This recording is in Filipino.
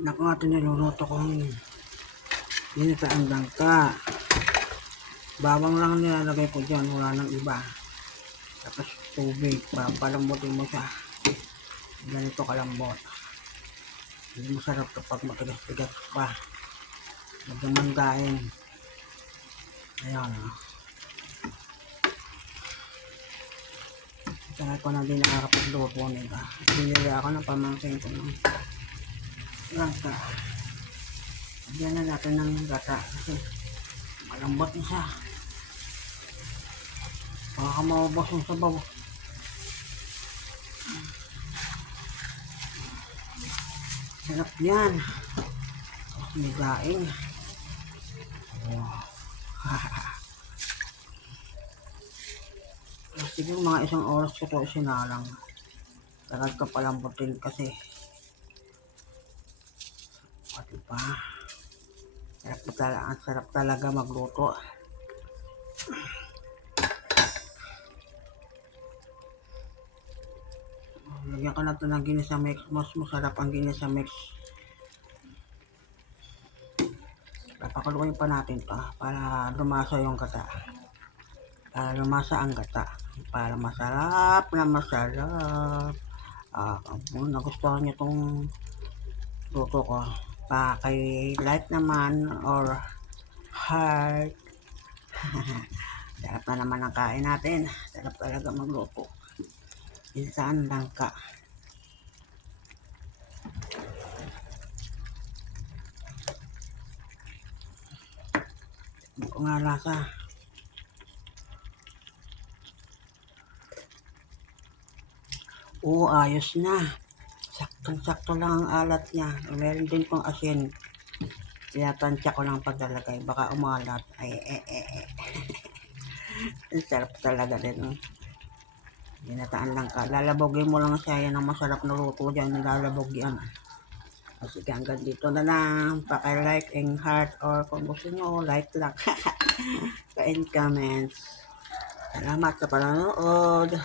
Naku nga, niluluto kong ginataang langka. Bawang lang nilalagay ko dyan, wala nang iba. Tapos tubig, papalambutin mo siya. Ganito kalambot. Hindi masarap kapag matigas-tigas pa. Medyo manggain. Ayan. Saka ko na din nakakapagluto nito. Binili ako ng pamangkin ko ng langka. Lagyan na natin ng gata kasi malambot na siya. Baka maubos yung sabaw. Sarap yan. May daing. Wow. Siguro mga isang oras ko ito sinalang. Tagal ka palambutin kasi. O diba? Sarap talaga magluto. Lagyan ka na ito ng ginisa mix. Mas masarap ang ginisa mix. Papakuluin pa natin ito para lumasa yung gata. Para lumasa ang gata. Para masarap na masarap. Kung nagustuhan nyo itong luto ko, paki-like naman or heart. Sarap na naman ang kain natin. Sarap talaga magluto. Ginataang langka. Hindi ko nga lasa. Oo, ayos na. Saktong-sakto lang ang alat niya. Meron din pong asin. Tinatansya ko lang paglalagay. Baka umalat. Sarap talaga din. Ginataan lang ka. Lalabogin mo lang siya. Yan ang masarap na luto dyan. Lalabog yan. Sige, hanggang dito na lang. Paki-like and heart or kung gusto nyo, like lang. Pa-and comments. Salamat sa panonood.